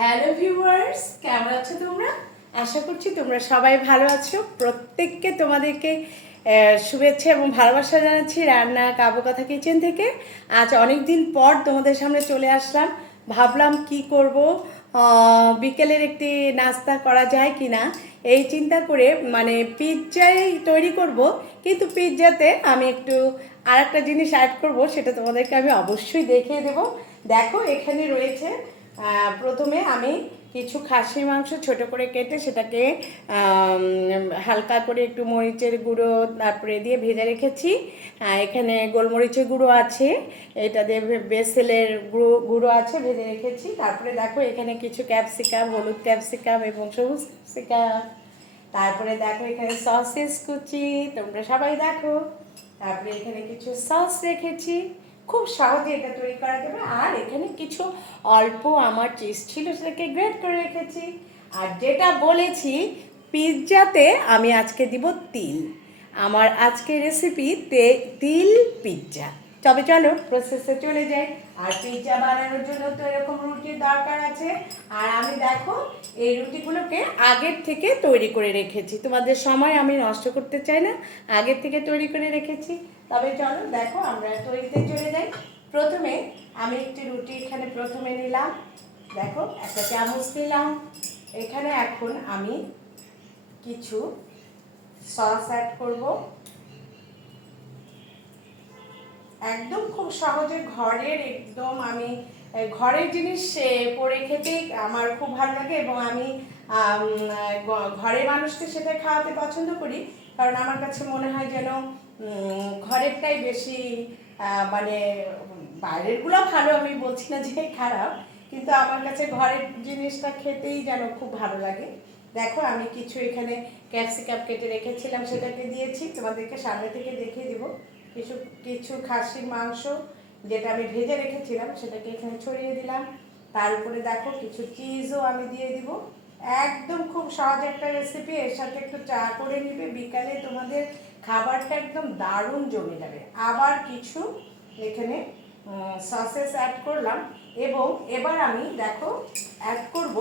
Hello viewers, কেমন আছো তোমরা? আশা করছি তোমরা সবাই ভালো আছো। প্রত্যেককে তোমাদেরকে শুভেচ্ছা এবং ভালোবাসা জানাচ্ছি রান্না কাবু কথা কিচেন থেকে। আজ অনেক দিন পর তোমাদের সামনে চলে আসলাম। ভাবলাম কি করব, বিকেলের একটি নাস্তা করা যায় কি না এই চিন্তা করে, মানে পিৎজাই তৈরি করব, কিন্তু পিৎজাতে আমি একটু আর একটা জিনিস অ্যাড করব, সেটা তোমাদেরকে আমি অবশ্যই দেখিয়ে দেবো। দেখো এখানে রয়েছে, প্রথমে আমি কিছু খাসির মাংস ছোট করে কেটে সেটাকে হালকা করে একটু মরিচের গুঁড়ো তারপরে দিয়ে ভেজে রেখেছি। এখানে গোলমরিচের গুঁড়ো আছে, এটা দিয়ে বেসেলের গুঁড়ো আছে, ভেজে রেখেছি। তারপরে দেখো এখানে কিছু ক্যাপসিকাম, হলুদ ক্যাপসিকাম এবং সবুজ ক্যাপসিকাম। তারপরে দেখো এখানে সসেস কুচি, তোমরা সবাই দেখো। তারপরে এখানে কিছু সস রেখেছি, খুব সহজে এটা তৈরি করা যাবে। আর এখানে কিছু অল্প আমার চিজ ছিল, সেটাকে গ্রেট করে রেখেছি। আর যেটা বলেছি, পিৎজাতে আমি আজকে দিব তিল। আমার আজকের রেসিপি তিল পিৎজা। তবে চলো প্রসেসে চলে যাই। আর পিৎজা বানানোর জন্য তো এরকম রুটির দরকার আছে। আর আমি দেখো এই রুটিগুলোকে আগের থেকে তৈরি করে রেখেছি, তোমাদের সময় আমি নষ্ট করতে চাই না, আগের থেকে তৈরি করে রেখেছি। তবে চলো দেখো আমরা তৈরিতে চলে যাই। প্রথমে আমি একটি রুটি এখানে প্রথমে নিলাম, দেখো একটা চামচ নিলাম। এখানে এখন আমি কিছু সস অ্যাড করব। একদম খুব সহজে ঘরের, একদম আমি ঘরের জিনিস করে খেতে আমার খুব ভালো লাগে এবং আমি ঘরের মানুষকে সেটা খাওয়াতে পছন্দ করি। কারণ আমার কাছে মনে হয় যেন ঘরেরটাই বেশি, মানে বাইরেরগুলো ভালো, আমি বলছি না যে খারাপ, কিন্তু আমার কাছে ঘরের জিনিসটা খেতেই যেন খুব ভালো লাগে। দেখো আমি কিছু এখানে ক্যাপসিকাম কেটে রেখেছিলাম, সেটাকে দিয়েছি, তোমাদেরকে সামনে থেকে দেখিয়ে দিব। কিছু কিছু খাসির মাংস যেটা আমি ভেজে রেখেছিলাম সেটাকে এখানে ছড়িয়ে দিলাম। তার উপরে দেখো কিছু চিজও আমি দিয়ে দিব। একদম খুব সহজ একটা রেসিপি, এর সাথে একটু চা করে নিবে, বিকালে তোমাদের খাবারটা একদম দারুণ জমে যাবে। আবার কিছু এখানে সসেস অ্যাড করলাম এবং এবার আমি দেখো অ্যাড করব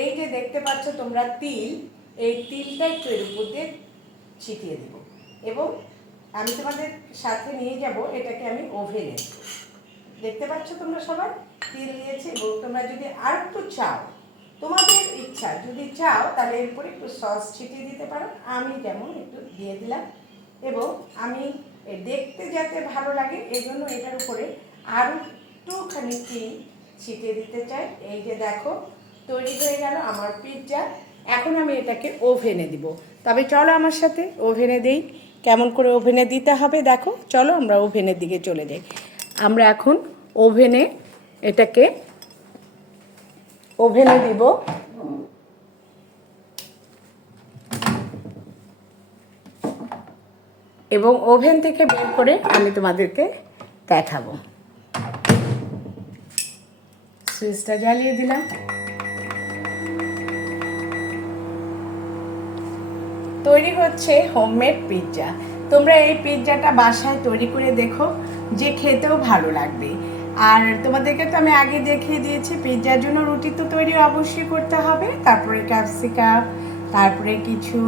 এই যে দেখতে পাচ্ছ তোমরা তিল, এই তিলটা একটু এর উপর দিয়ে ছিটিয়ে দেব এবং আমি তোমাদের সাথে নিয়ে যাব এটাকে আমি ওভেনে। দেখতে পাচ্ছ তোমরা সবাই তিল দিয়েছি। এবং তোমরা যদি আর একটু চাও, তোমাদের ইচ্ছা, যদি চাও তাহলে এর উপরে একটু সস ছিটিয়ে দিতে পারো, আমি যেমন একটু দিয়ে দিলাম। এবং আমি দেখতে যাতে ভালো লাগে এই জন্য এটার উপরে আরও একটুখানি তিল ছিটিয়ে দিতে চাই। এই যে দেখো তৈরি হয়ে গেল আমার পিৎজা। এখন আমি এটাকে ওভেনে দিব। তবে চলো আমার সাথে ওভেনে দেই, কেমন করে ওভেনে দিতে হবে দেখো। চলো আমরা ওভেনের দিকে চলে যাই। আমরা এখন ওভেনে এটাকে ওভেনে দিব এবং ওভেন থেকে বের করে আমি তোমাদেরকে দেখাবো। সুইচটা জ্বালিয়ে দিলাম। তৈরি হচ্ছে হোমমেড পিৎজা। তোমরা এই পিৎজাটা বাসায় তৈরি করে দেখো, যে খেতেও ভালো লাগবে। আর তোমাদেরকে তো আমি আগে দেখিয়ে দিয়েছি, পিৎজার জন্য রুটি তো তৈরি অবশ্যই করতে হবে, তারপরে ক্যাপসিকাম, তারপরে কিছু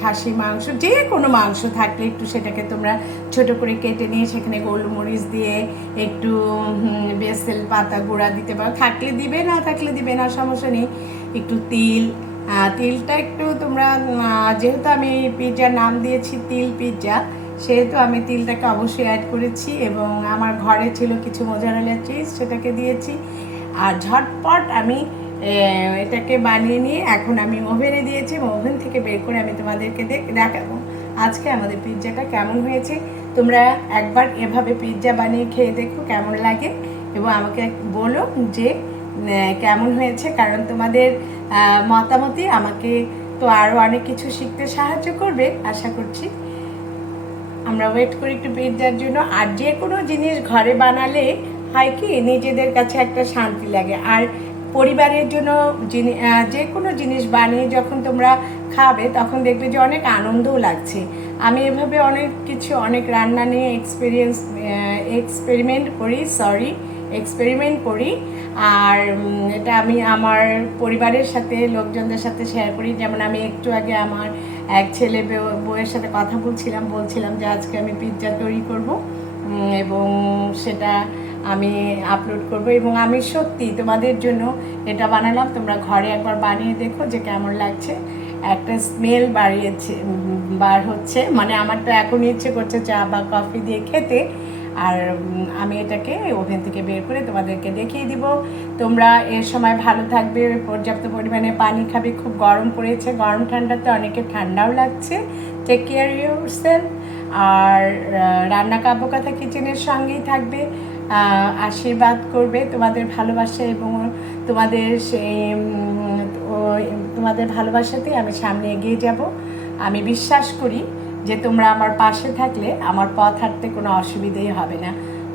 খাসি মাংস, যে কোনো মাংস থাকলে একটু সেটাকে তোমরা ছোট করে কেটে নিয়ে সেখানে গোলমরিচ দিয়ে একটু বেসেল পাতা গুঁড়া দিতে পারো, থাকলে দিবে, না থাকলে দিবে না, সমস্যা নেই। একটু তিল, তিলটা একটু তোমরা, যেহেতু আমি পিৎজার নাম দিয়েছি তিল পিৎজা, সেহেতু আমি তিলটাকে অবশ্যই অ্যাড করেছি এবং আমার ঘরে ছিল কিছু মোজারেলা চিজ, সেটাকে দিয়েছি। আর ঝটপট আমি এটাকে বানিয়ে নিয়ে এখন আমি ওভেনে দিয়েছি এবং ওভেন থেকে বের করে আমি তোমাদেরকে দেখাবো আজকে আমাদের পিৎজাটা কেমন হয়েছে। তোমরা একবার এভাবে পিৎজা বানিয়ে খেয়ে দেখো কেমন লাগে এবং আমাকে বলো যে কেমন হয়েছে, কারণ তোমাদের মতামতই আমাকে তো আরও অনেক কিছু শিখতে সাহায্য করবে আশা করছি। আমরা ওয়েট করি একটু পিৎজার জন্য। আর যে কোনো জিনিস ঘরে বানালে হয় কি, নিজেদের কাছে একটা শান্তি লাগে। আর পরিবারের জন্য যে কোনো জিনিস বানিয়ে যখন তোমরা খাবে তখন দেখবে যে অনেক আনন্দও লাগছে। আমি এভাবে অনেক রান্না নিয়ে এক্সপেরিমেন্ট করি, এক্সপেরিমেন্ট করি। আর এটা আমি আমার পরিবারের সাথে, লোকজনদের সাথে শেয়ার করি। যেমন আমি একটু আগে আমার এক ছেলে বউয়ের সাথে কথা বলছিলাম যে আজকে আমি পিৎজা তৈরি করব এবং সেটা আমি আপলোড করব। এবং আমি সত্যি তোমাদের জন্য এটা বানালাম, তোমরা ঘরে একবার বানিয়ে দেখো যে কেমন লাগছে। একটা স্মেল বার হচ্ছে, মানে আমার তো এখন ইচ্ছে করছে চা বা কফি দিয়ে খেতে। আর আমি এটাকে ওভেন থেকে বের করে তোমাদেরকে দেখিয়ে দিব। তোমরা এর সময় ভালো থাকবে, পর্যাপ্ত পরিমাণে পানি খাবে। খুব গরম পড়েছে, গরম ঠান্ডাতে অনেকে ঠান্ডাও লাগছে। Take care yourself. আর রান্না কাব্যকথা কিচেনের সঙ্গেই থাকবে, আশীর্বাদ করবে তোমাদের ভালোবাসা এবং তোমাদের সেই তোমাদের ভালোবাসাতেই আমি সামনে এগিয়ে যাব। আমি বিশ্বাস করি যে তোমরা আমার পাশে থাকলে আমার পথ হাঁটতে কোনো অসুবিধেই হবে না।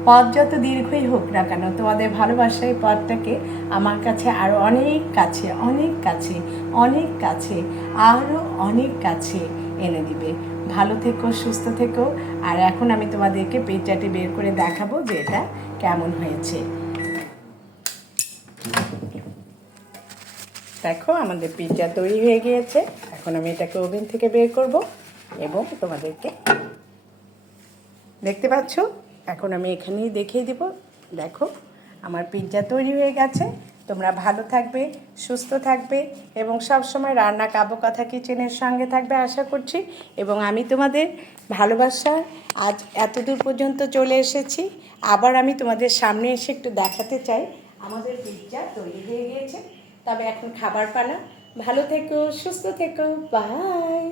পথ যত দীর্ঘই হোক না কেন, তোমাদের ভালোবাসা এই পথটাকে আমার কাছে আরও অনেক কাছে, অনেক কাছে, অনেক কাছে, আরও অনেক কাছে এনে দিবে। ভালো থেকো, সুস্থ থেকো। আর এখন আমি তোমাদেরকে পিৎজাটি বের করে দেখাবো যে এটা কেমন হয়েছে। দেখো আমাদের পিৎজা তৈরি হয়ে গিয়েছে। এখন আমি এটাকে ওভেন থেকে বের করব এবং তোমাদেরকে দেখতে পাচ্ছ। এখন আমি এখানেই দেখিয়ে দিব। দেখো আমার পিৎজা তৈরি হয়ে গেছে। তোমরা ভালো থাকবে, সুস্থ থাকবে এবং সবসময় রান্না কাব্যকথা কিচেনের সঙ্গে থাকবে আশা করছি। এবং আমি তোমাদের ভালোবাসা আজ এতদূর পর্যন্ত চলে এসেছি। আবার আমি তোমাদের সামনে এসে একটু দেখাতে চাই আমাদের পিৎজা তৈরি হয়ে গিয়েছে। তবে এখন খাবার পালা। ভালো থেকো, সুস্থ থেকো, বাই।